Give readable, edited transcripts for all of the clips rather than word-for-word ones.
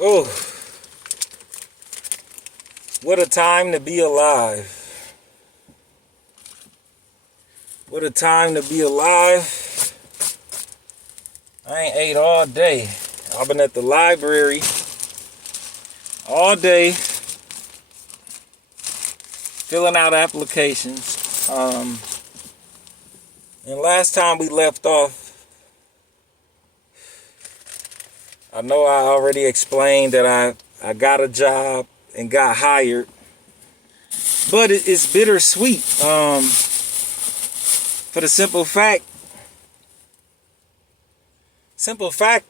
Oh, what a time to be alive. What a time to be alive. I ain't ate all day. I've been at the library all day filling out applications. And last time we left off, I know I already explained that I got a job and got hired, but it's bittersweet. For the simple fact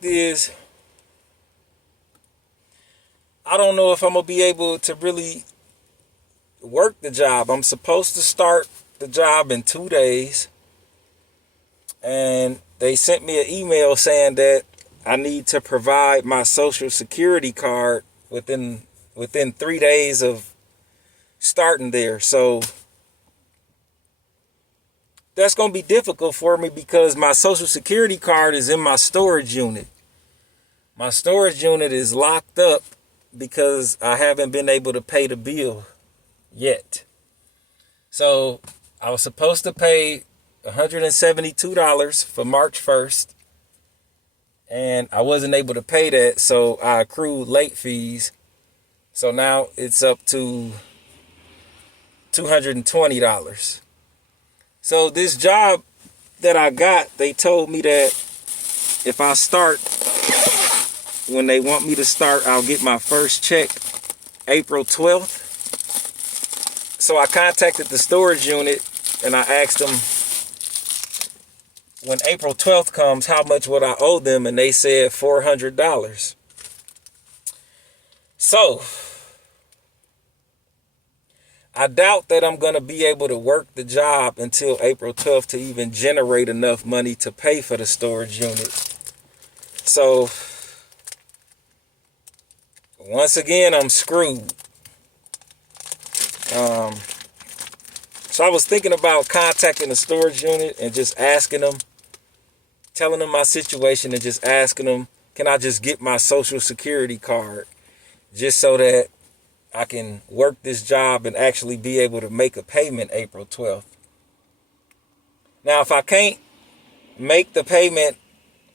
is, I don't know if I'm gonna be able to really work the job. I'm supposed to start the job in 2 days, and they sent me an email saying that I need to provide my social security card within 3 days of starting there. So that's going to be difficult for me because my social security card is in my storage unit. My storage unit is locked up because I haven't been able to pay the bill yet. So I was supposed to pay $172 for March 1st, and I wasn't able to pay that, so I accrued late fees. So now it's up to $220. So this job that I got, they told me that if I start, when they want me to start, I'll get my first check April 12th. So I contacted the storage unit and I asked them, when April 12th comes, how much would I owe them? And they said $400. So I doubt that I'm going to be able to work the job until April 12th to even generate enough money to pay for the storage unit. So once again, I'm screwed. So I was thinking about contacting the storage unit and just asking them, telling them my situation and just asking them, can I just get my social security card just so that I can work this job and actually be able to make a payment April 12th. Now, if I can't make the payment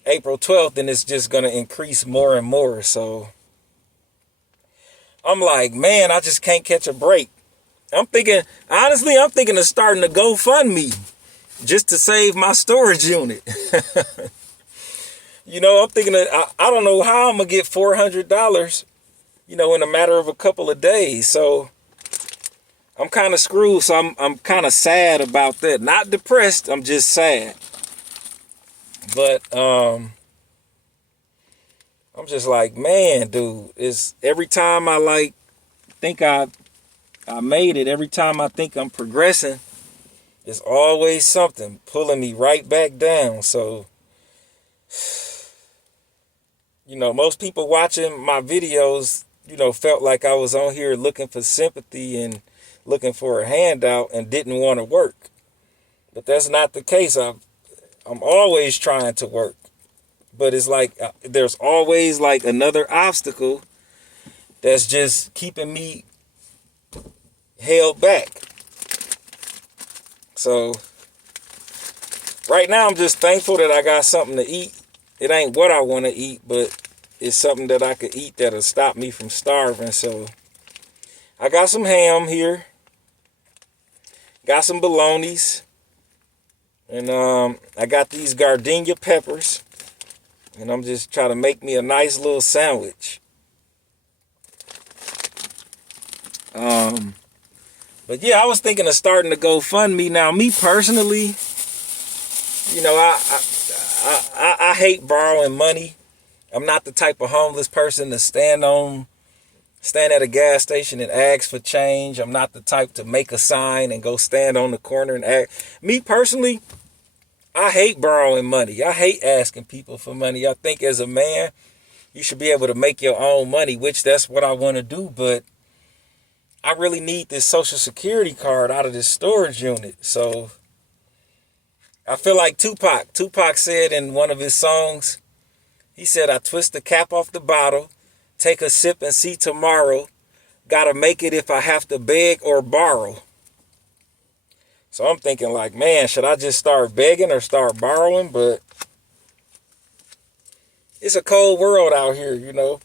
April 12th, then it's just going to increase more and more. So I'm like, man, I just can't catch a break. I'm thinking of starting a GoFundMe just to save my storage unit. I'm thinking I don't know how I'm going to get $400, in a matter of a couple of days. So I'm kind of screwed. So I'm kind of sad about that. Not depressed. I'm just sad. But I'm just like, man, dude, it's every time I think I made it, every time I think I'm progressing, it's always something pulling me right back down. So, most people watching my videos, felt like I was on here looking for sympathy and looking for a handout and didn't want to work. But that's not the case. I'm always trying to work. But it's like there's always like another obstacle that's just keeping me held back. So right now I'm just thankful that I got something to eat. It ain't what I want to eat, but it's something that I could eat that'll stop me from starving. So I got some ham here. Got some bolognas. And I got these gardenia peppers. And I'm just trying to make me a nice little sandwich. But yeah, I was thinking of starting to GoFundMe. Now, me personally, I hate borrowing money. I'm not the type of homeless person to stand at a gas station and ask for change. I'm not the type to make a sign and go stand on the corner and ask. Me personally, I hate borrowing money. I hate asking people for money. I think as a man, you should be able to make your own money, which that's what I want to do. But I really need this social security card out of this storage unit. So I feel like Tupac. Tupac said in one of his songs, he said, I twist the cap off the bottle take a sip and see tomorrow. Gotta make it if I have to beg or borrow. So I'm thinking like, man, should I just start begging or start borrowing? But it's a cold world out here, you know.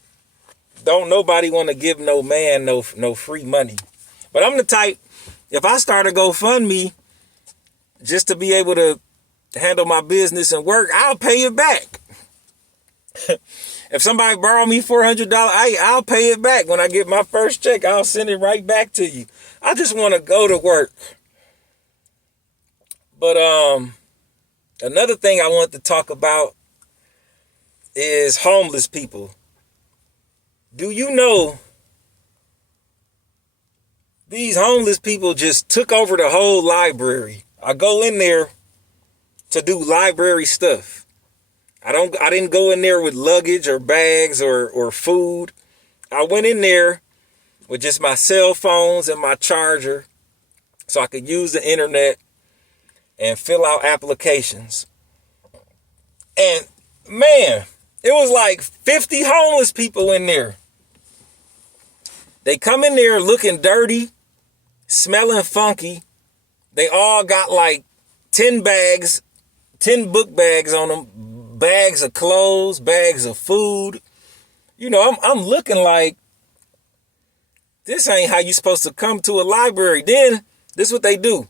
Don't nobody want to give no man no free money. But I'm the type, if I start a GoFundMe just to be able to handle my business and work, I'll pay it back. If somebody borrow me $400, I'll pay it back. When I get my first check, I'll send it right back to you. I just want to go to work. But another thing I want to talk about is homeless people. Do you know these homeless people just took over the whole library? I go in there to do library stuff. I didn't go in there with luggage or bags or food. I went in there with just my cell phones and my charger so I could use the internet and fill out applications. And man, it was like 50 homeless people in there. They come in there looking dirty, smelling funky. They all got like 10 bags, 10 book bags on them, bags of clothes, bags of food. You know, I'm looking like, this ain't how you supposed to come to a library. Then, this is what they do.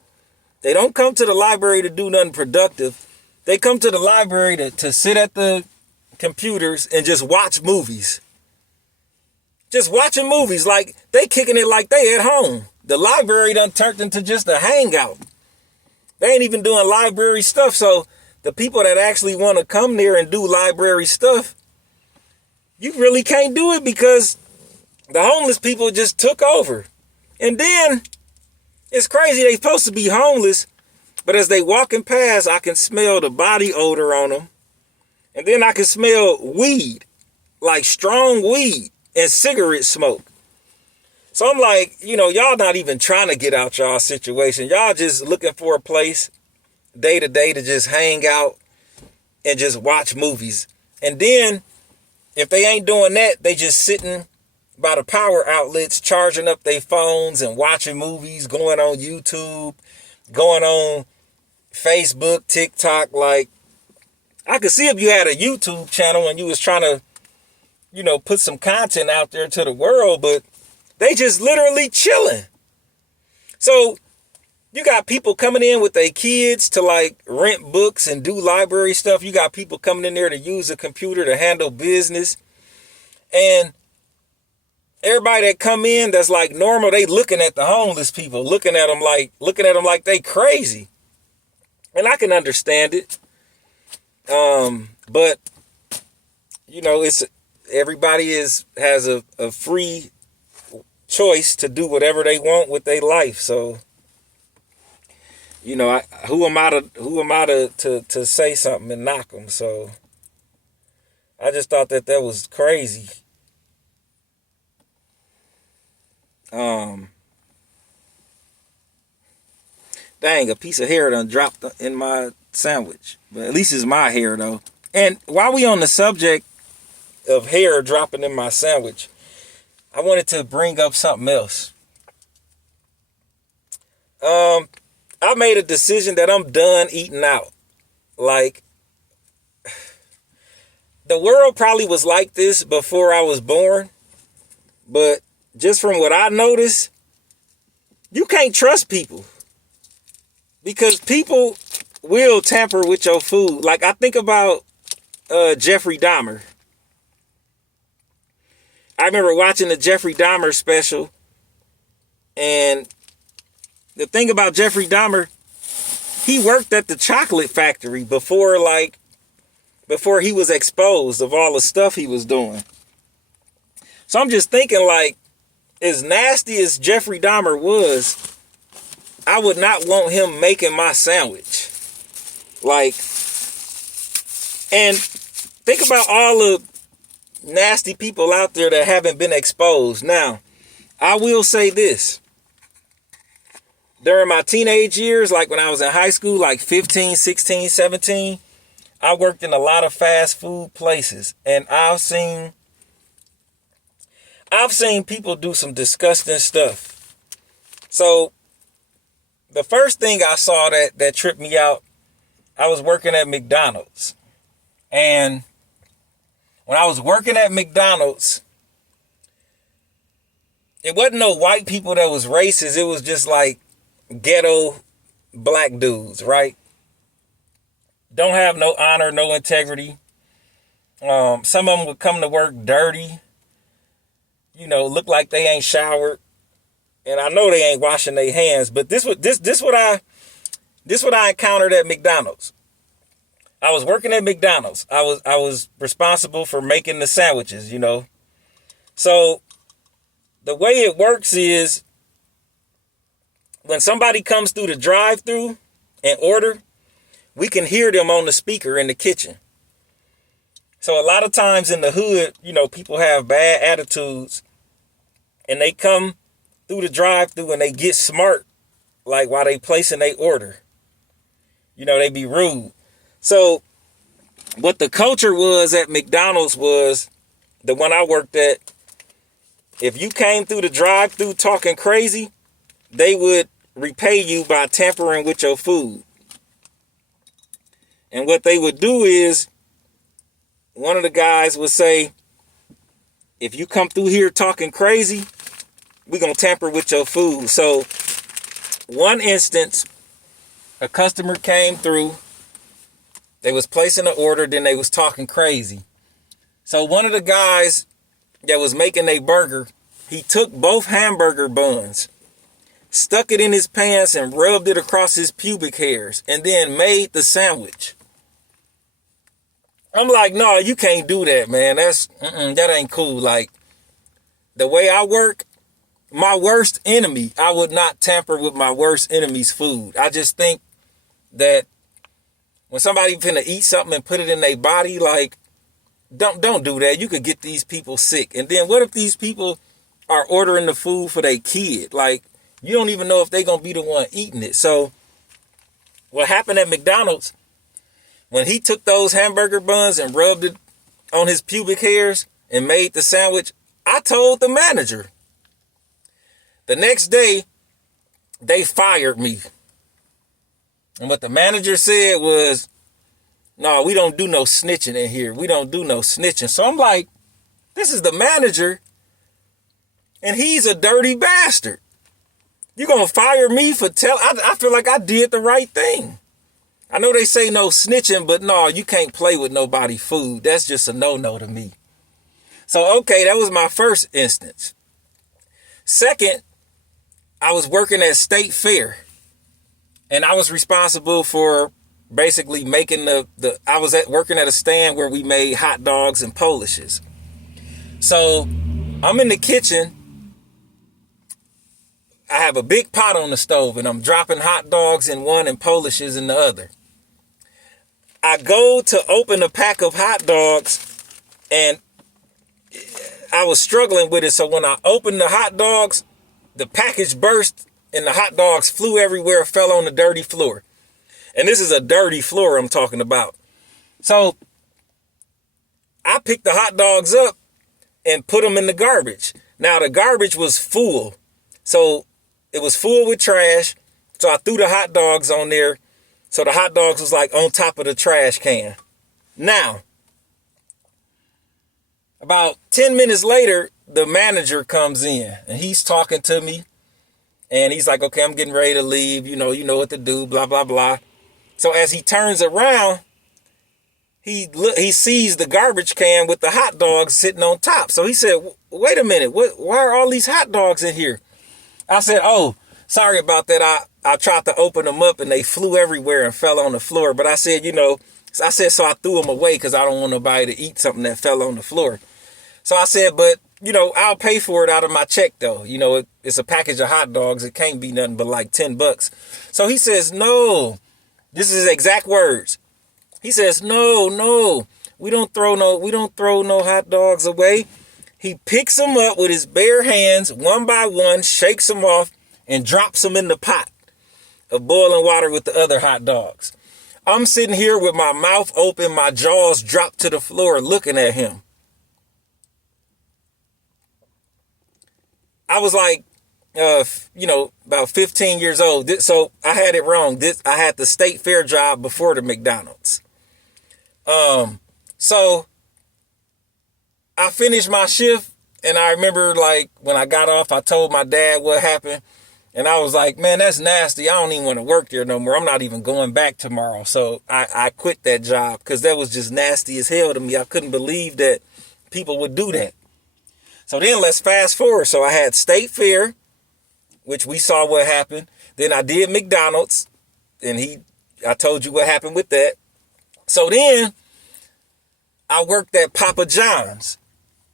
They don't come to the library to do nothing productive. They come to the library to sit at the computers and just watch movies. Just watching movies, like they kicking it like they at home. The library done turned into just a hangout. They ain't even doing library stuff. So the people that actually want to come there and do library stuff, you really can't do it because the homeless people just took over. And then it's crazy. They supposed to be homeless, but as they walking past, I can smell the body odor on them. And then I can smell weed, like strong weed and cigarette smoke. So I'm like, you know, y'all not even trying to get out y'all situation. Y'all just looking for a place day to day to just hang out and just watch movies. And then if they ain't doing that, they just sitting by the power outlets, charging up their phones and watching movies, going on YouTube, going on Facebook, TikTok. Like, I could see if you had a YouTube channel and you was trying to, you know, put some content out there to the world, but they just literally chilling. So you got people coming in with their kids to like rent books and do library stuff. You got people coming in there to use a computer to handle business. And everybody that come in that's like normal, they looking at the homeless people, looking at them like they crazy. And I can understand it. But you know, it's everybody has a free choice to do whatever they want with their life. So, you know, who am I to say something and knock them? So I just thought that was crazy. Dang, a piece of hair done dropped in my sandwich. But at least it's my hair though. And while we on the subject of hair dropping in my sandwich, I wanted to bring up something else. I made a decision that I'm done eating out. Like, the world probably was like this before I was born, but just from what I noticed, you can't trust people because people will tamper with your food. Like, I think about Jeffrey Dahmer. I remember watching the Jeffrey Dahmer special, and the thing about Jeffrey Dahmer, he worked at the chocolate factory before he was exposed of all the stuff he was doing. So I'm just thinking, like, as nasty as Jeffrey Dahmer was, I would not want him making my sandwich. Like, and think about all the nasty people out there that haven't been exposed. Now, I will say this. During my teenage years, like when I was in high school, like 15, 16, 17, I worked in a lot of fast food places. And I've seen I've seen people do some disgusting stuff. So the first thing I saw that tripped me out, I was working at McDonald's. And when I was working at McDonald's, it wasn't no white people that was racist. It was just like ghetto black dudes, right? Don't have no honor, no integrity. Some of them would come to work dirty, look like they ain't showered. And I know they ain't washing their hands, but this what I encountered at McDonald's. I was working at McDonald's. I was responsible for making the sandwiches, So the way it works is when somebody comes through the drive-thru and order, we can hear them on the speaker in the kitchen. So a lot of times in the hood, people have bad attitudes and they come through the drive-thru and they get smart, like while they placing their order. They be rude. So what the culture was at McDonald's was, the one I worked at, if you came through the drive-thru talking crazy, they would repay you by tampering with your food. And what they would do is, one of the guys would say, if you come through here talking crazy, we're going to tamper with your food. So one instance, a customer came through, they was placing an order, then they was talking crazy. So one of the guys that was making a burger, he took both hamburger buns, stuck it in his pants and rubbed it across his pubic hairs, and then made the sandwich. I'm like, no, you can't do that, man. That ain't cool. Like, the way I work, my worst enemy, I would not tamper with my worst enemy's food. I just think that when somebody finna eat something and put it in their body, like, don't do that. You could get these people sick. And then what if these people are ordering the food for their kid? Like, you don't even know if they gonna be the one eating it. So what happened at McDonald's, when he took those hamburger buns and rubbed it on his pubic hairs and made the sandwich, I told the manager. The next day, they fired me. And what the manager said was, no, we don't do no snitching in here. We don't do no snitching. So I'm like, this is the manager, and he's a dirty bastard. You gonna fire me for I feel like I did the right thing. I know they say no snitching, but no, you can't play with nobody's food. That's just a no-no to me. So, okay, that was my first instance. Second, I was working at State Fair, and I was responsible for basically making I was working at a stand where we made hot dogs and Polishes. So I'm in the kitchen. I have a big pot on the stove, and I'm dropping hot dogs in one and Polishes in the other. I go to open a pack of hot dogs, and I was struggling with it. So when I opened the hot dogs, the package burst and the hot dogs flew everywhere, fell on the dirty floor. And this is a dirty floor I'm talking about. So I picked the hot dogs up and put them in the garbage. Now the garbage was full. So it was full with trash. So I threw the hot dogs on there. So the hot dogs was like on top of the trash can. Now, about 10 minutes later, the manager comes in and he's talking to me. And he's like, okay, I'm getting ready to leave. You know what to do, blah, blah, blah. So as he turns around, he sees the garbage can with the hot dogs sitting on top. So he said, wait a minute, why are all these hot dogs in here? I said, oh, sorry about that. I tried to open them up and they flew everywhere and fell on the floor. But I said, so I threw them away because I don't want nobody to eat something that fell on the floor. So I said, but, I'll pay for it out of my check, though. It's a package of hot dogs. It can't be nothing but like $10. So he says, no, this is his exact words. He says, no, we don't throw no hot dogs away. He picks them up with his bare hands, one by one, shakes them off, and drops them in the pot of boiling water with the other hot dogs. I'm sitting here with my mouth open, my jaws dropped to the floor looking at him. I was like, about 15 years old. So I had it wrong. I had the state fair job before the McDonald's. So I finished my shift, and I remember like when I got off, I told my dad what happened. And I was like, man, that's nasty. I don't even want to work there no more. I'm not even going back tomorrow. So I quit that job because that was just nasty as hell to me. I couldn't believe that people would do that. So then let's fast forward. So I had State Fair, which we saw what happened. Then I did McDonald's, and I told you what happened with that. So then I worked at Papa John's.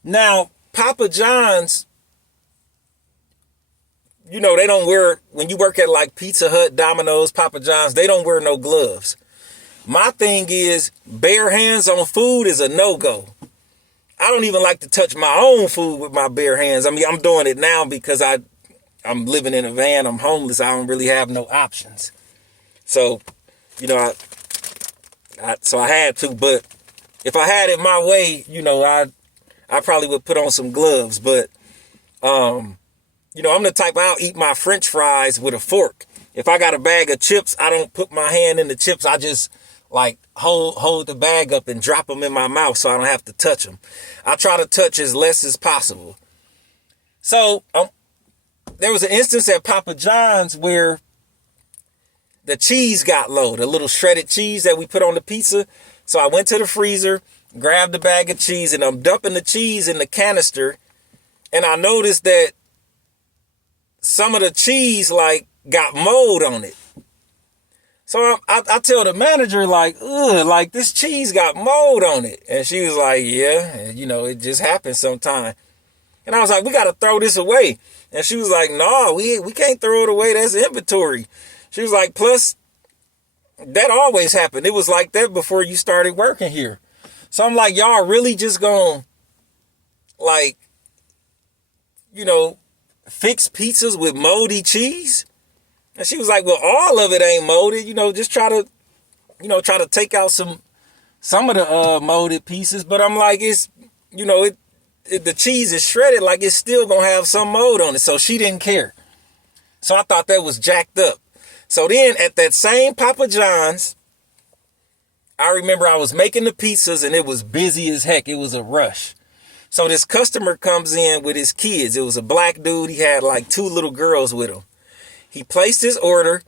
Now, Papa John's, they don't wear, when you work at like Pizza Hut, Domino's, Papa John's, they don't wear no gloves. My thing is, bare hands on food is a no-go. I don't even like to touch my own food with my bare hands. I mean, I'm doing it now because I'm living in a van. I'm homeless. I don't really have no options. So, so I had to. But if I had it my way, I probably would put on some gloves. But, I'm the type, I'll eat my French fries with a fork. If I got a bag of chips, I don't put my hand in the chips. I just like hold the bag up and drop them in my mouth so I don't have to touch them. I try to touch as less as possible. So there was an instance at Papa John's where the cheese got low, the little shredded cheese that we put on the pizza. So I went to the freezer, grabbed a bag of cheese, and I'm dumping the cheese in the canister. And I noticed that some of the cheese like got mold on it. So I tell the manager like, ugh, like this cheese got mold on it. And she was like, yeah, it just happens sometime. And I was like, we got to throw this away. And she was like, no, we can't throw it away. That's inventory. She was like, plus that always happened. It was like that before you started working here. So I'm like, y'all really just gonna like, fix pizzas with moldy cheese? And she was like, well, all of it ain't molded, just try to take out some of the molded pieces. But I'm like, it's, the cheese is shredded, like it's still gonna have some mold on it. So she didn't care. So I thought that was jacked up. So then at that same Papa John's, I remember I was making the pizzas and it was busy as heck. It was a rush. So this customer comes in with his kids. It was a black dude. He had like 2 little girls with him. He placed his order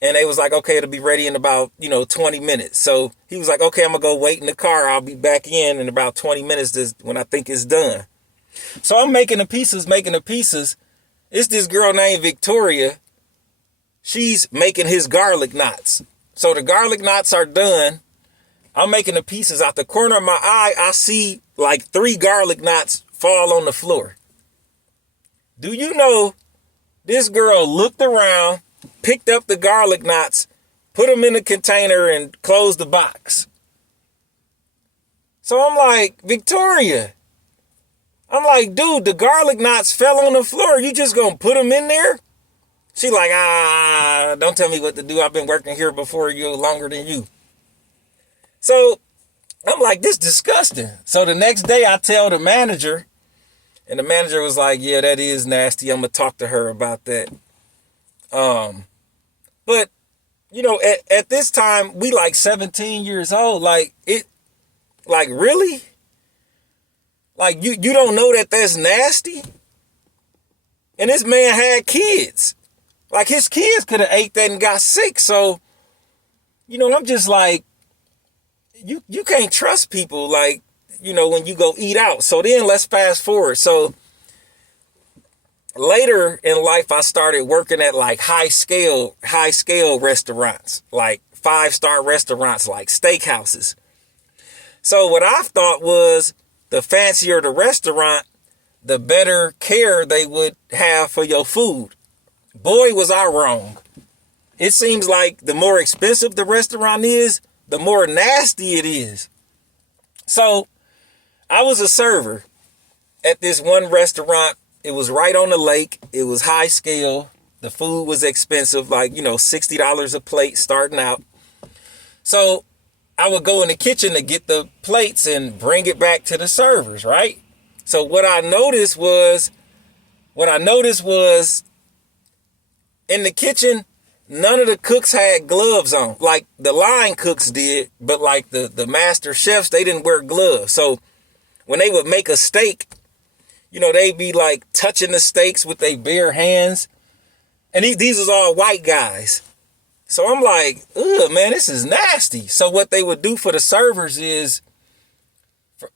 and they was like, okay, it'll be ready in about, 20 minutes. So he was like, okay, I'm going to go wait in the car. I'll be back in about 20 minutes when I think it's done. So I'm making the pieces. It's this girl named Victoria. She's making his garlic knots. So the garlic knots are done. I'm making the pieces. Out the corner of my eye, I see like 3 garlic knots fall on the floor. Do you know this girl looked around, picked up the garlic knots, put them in a container and closed the box? So I'm like, Victoria, dude, the garlic knots fell on the floor. You just gonna put them in there? She like, don't tell me what to do. I've been working here before you, longer than you. So I'm like, this is disgusting. So the next day I tell the manager, and the manager was like, yeah, that is nasty. I'm going to talk to her about that. But, at this time, we like 17 years old. Like, really? Like, you don't know that that's nasty? And this man had kids. Like, his kids could have ate that and got sick. So, I'm just like, you can't trust people, like, when you go eat out. So then let's fast forward. So later in life, I started working at like high scale restaurants, like 5-star restaurants, like steakhouses. So what I thought was the fancier the restaurant, the better care they would have for your food. Boy, was I wrong. It seems like the more expensive the restaurant is, the more nasty it is. So I was a server at this one restaurant. It was right on the lake. It was high scale. The food was expensive, like, $60 a plate starting out. So I would go in the kitchen to get the plates and bring it back to the servers, right? So what I noticed was What I noticed was in the kitchen, none of the cooks had gloves on. Like the line cooks did, but like the master chefs, they didn't wear gloves. So when they would make a steak, they'd be like touching the steaks with their bare hands. And these was all white guys. So I'm like, ugh, man, this is nasty. So what they would do for the servers is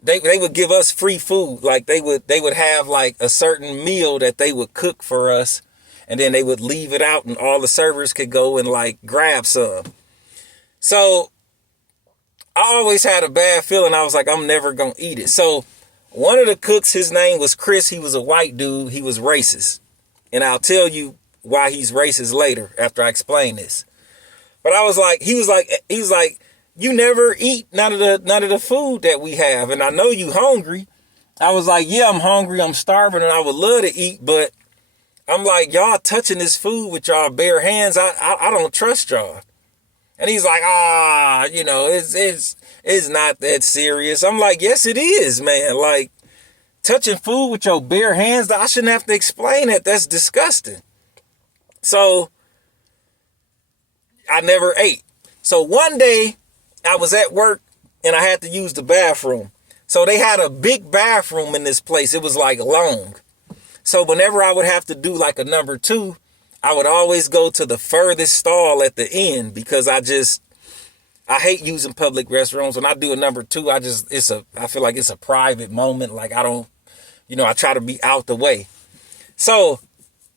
they would give us free food. Like they would have like a certain meal that they would cook for us. And then they would leave it out and all the servers could go and like grab some. So I always had a bad feeling. I was like, I'm never going to eat it. So one of the cooks, his name was Chris. He was a white dude. He was racist. And I'll tell you why he's racist later after I explain this. But I was like, he was like, you never eat none of the food that we have. And I know you hungry. I was like, yeah, I'm hungry. I'm starving and I would love to eat, but I'm like, y'all touching this food with y'all bare hands. I don't trust y'all. And he's like, it's not that serious. I'm like, yes, it is, man. Like touching food with your bare hands. I shouldn't have to explain that. That's disgusting. So I never ate. So one day I was at work and I had to use the bathroom. So they had a big bathroom in this place. It was like long. So whenever I would have to do like a number 2, I would always go to the furthest stall at the end because I hate using public restrooms. When I do a number 2, I feel like it's a private moment. Like I don't, I try to be out the way. So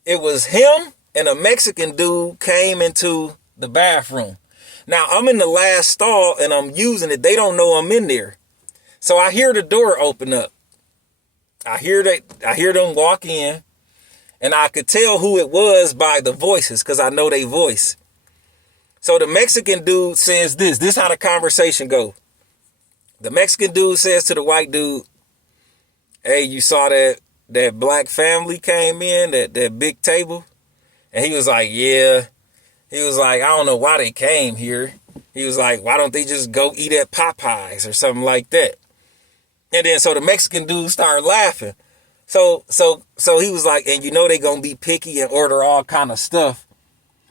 it was him and a Mexican dude came into the bathroom. Now I'm in the last stall and I'm using it. They don't know I'm in there. So I hear the door open up. I hear them walk in, and I could tell who it was by the voices because I know their voice. So the Mexican dude says this. This is how the conversation go. The Mexican dude says to the white dude, hey, you saw that black family came in, that big table? And he was like, yeah. He was like, I don't know why they came here. He was like, why don't they just go eat at Popeyes or something like that? And then so the Mexican dude started laughing. So he was like, and they gonna be picky and order all kind of stuff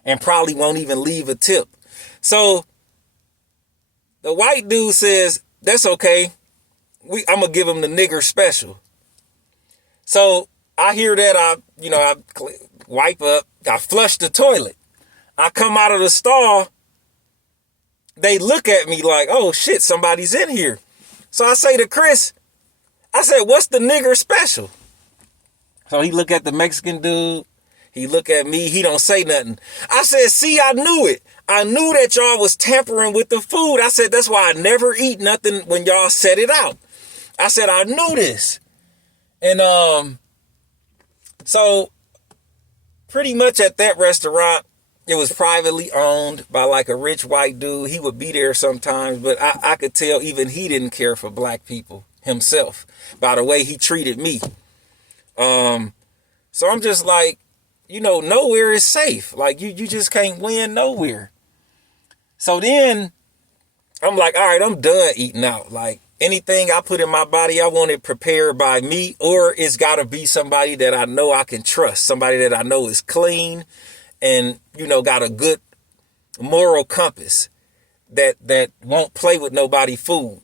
and probably won't even leave a tip. So the white dude says, that's okay. I'm gonna give him the nigger special. So I hear that, I wipe up, I flush the toilet. I come out of the stall. They look at me like, oh shit, somebody's in here. So I say to Chris, I said, what's the nigger special? So he look at the Mexican dude. He look at me. He don't say nothing. I said, see, I knew it. I knew that y'all was tampering with the food. I said, that's why I never eat nothing when y'all set it out. I said, I knew this. And so pretty much at that restaurant, it was privately owned by like a rich white dude. He would be there sometimes, but I could tell even he didn't care for black people himself by the way he treated me. So I'm just like, nowhere is safe. Like you just can't win nowhere. So then I'm like, all right, I'm done eating out. Like anything I put in my body, I want it prepared by me, or it's got to be somebody that I know I can trust, somebody that I know is clean and, got a good moral compass that won't play with nobody food.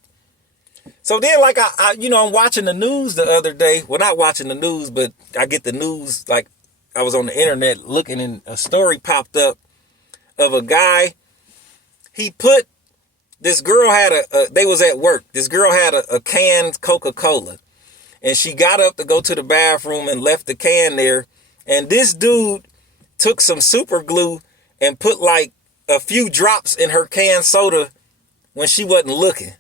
So then like I'm watching the news the other day. Well, not watching the news, but I get the news. Like I was on the internet looking and a story popped up of a guy. He put, this girl had they was at work. This girl had a canned Coca-Cola and she got up to go to the bathroom and left the can there. And this dude took some super glue and put like a few drops in her canned soda when she wasn't looking.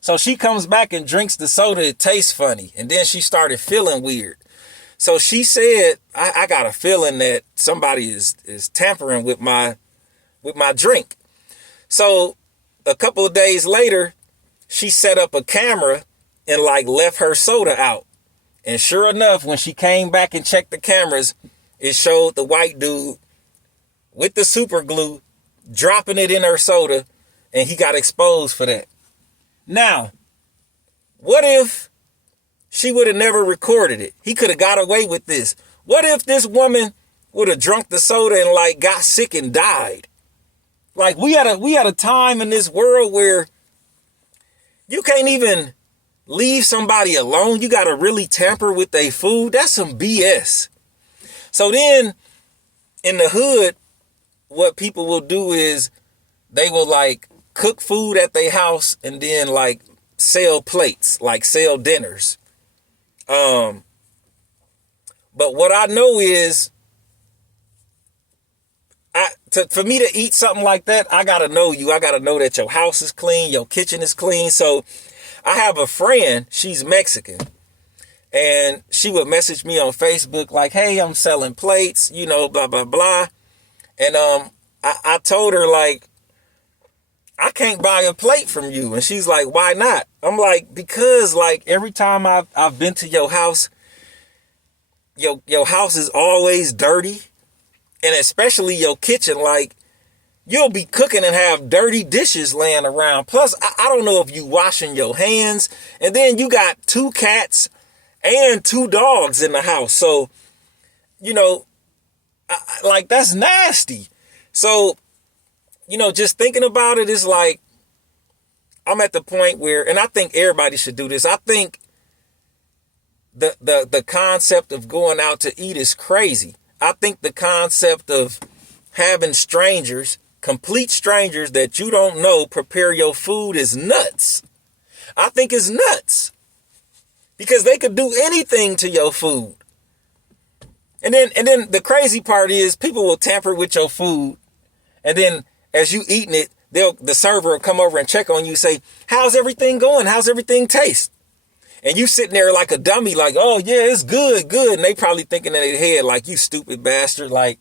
So she comes back and drinks the soda. It tastes funny. And then she started feeling weird. So she said, I got a feeling that somebody is tampering with my drink. So a couple of days later, she set up a camera and like left her soda out. And sure enough, when she came back and checked the cameras, it showed the white dude with the super glue dropping it in her soda, and he got exposed for that. Now, what if she would have never recorded it. He could have got away with this. What if this woman would have drunk the soda and like got sick and died? Like we had a time in this world where you can't even leave somebody alone. You got to really tamper with their food. That's some BS. So then in the hood, what people will do is they will like cook food at their house and then like sell plates, like sell dinners. But what I know is for me to eat something like that, I got to know you. I got to know that your house is clean, your kitchen is clean. So I have a friend, she's Mexican, and she would message me on Facebook like, hey, I'm selling plates, you know, blah, blah, blah. And I told her, like, I can't buy a plate from you. And she's like, why not? I'm like, because, like, every time I've been to your house, your house is always dirty. And especially your kitchen, like, you'll be cooking and have dirty dishes laying around. Plus, I don't know if you washing your hands. And then you got 2 cats and 2 dogs in the house. So, you know, like, that's nasty. So, you know, just thinking about it is like, I'm at the point where, and I think everybody should do this. I think the concept of going out to eat is crazy. I think the concept of having strangers, complete strangers that you don't know, prepare your food is nuts. I think it's nuts because they could do anything to your food. And then the crazy part is people will tamper with your food. And then as you eating it, the server will come over and check on you, say, how's everything going? How's everything taste? And you sitting there like a dummy, like, oh yeah, it's good, good. And they probably thinking in their head, like, you stupid bastard. Like,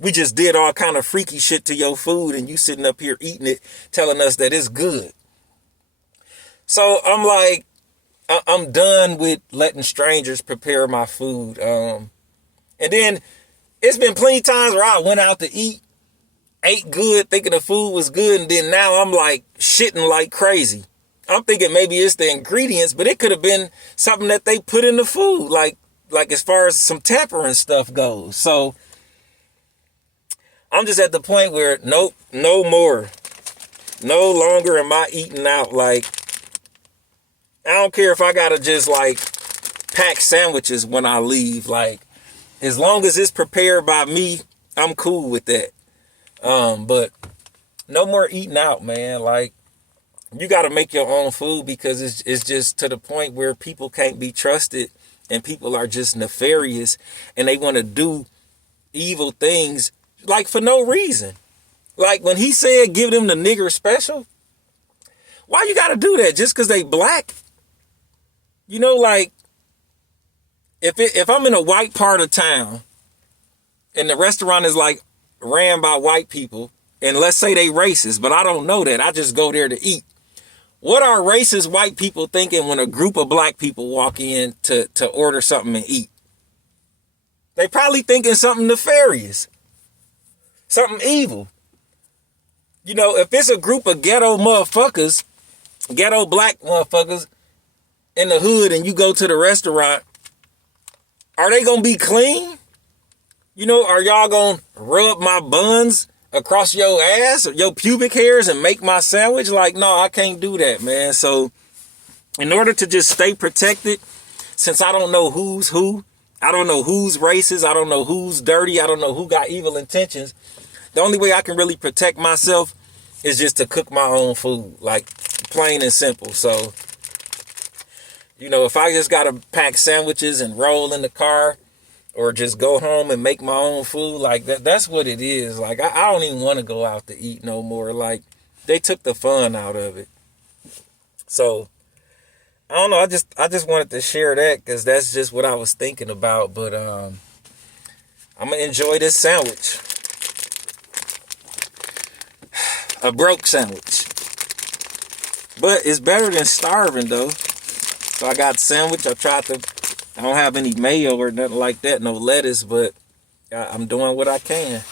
we just did all kind of freaky shit to your food and you sitting up here eating it, telling us that it's good. So I'm like, I'm done with letting strangers prepare my food. And then it's been plenty of times where I went out to eat, ate good, thinking the food was good. And then now I'm like shitting like crazy. I'm thinking maybe it's the ingredients, but it could have been something that they put in the food. Like as far as some tampering stuff goes. So I'm just at the point where nope, no more. No longer am I eating out. Like, I don't care if I gotta just like pack sandwiches when I leave. Like, as long as it's prepared by me, I'm cool with that. But no more eating out, man. Like, you got to make your own food because it's just to the point where people can't be trusted and people are just nefarious and they want to do evil things like for no reason. Like when he said give them the nigger special, why you got to do that? Just because they black? You know, like, if I'm in a white part of town and the restaurant is like ran by white people, and let's say they racist, but I don't know that. I just go there to eat. What are racist white people thinking when a group of black people walk in to order something and eat? They probably thinking something nefarious, something evil. You know, if it's a group of ghetto motherfuckers, ghetto black motherfuckers in the hood and you go to the restaurant, are they going to be clean? You know, are y'all going to rub my buns across your ass or your pubic hairs and make my sandwich? Like, no, I can't do that, man. So in order to just stay protected, since I don't know who's who, I don't know who's racist, I don't know who's dirty, I don't know who got evil intentions, the only way I can really protect myself is just to cook my own food, like plain and simple. So, you know, if I just got to pack sandwiches and roll in the car or just go home and make my own food, like that's what it is. Like, I don't even want to go out to eat no more. Like, they took the fun out of it. So, I don't know. I just wanted to share that because that's just what I was thinking about. But I'm going to enjoy this sandwich. A broke sandwich. But it's better than starving, though. So I got sandwich. I don't have any mayo or nothing like that, no lettuce, but I'm doing what I can.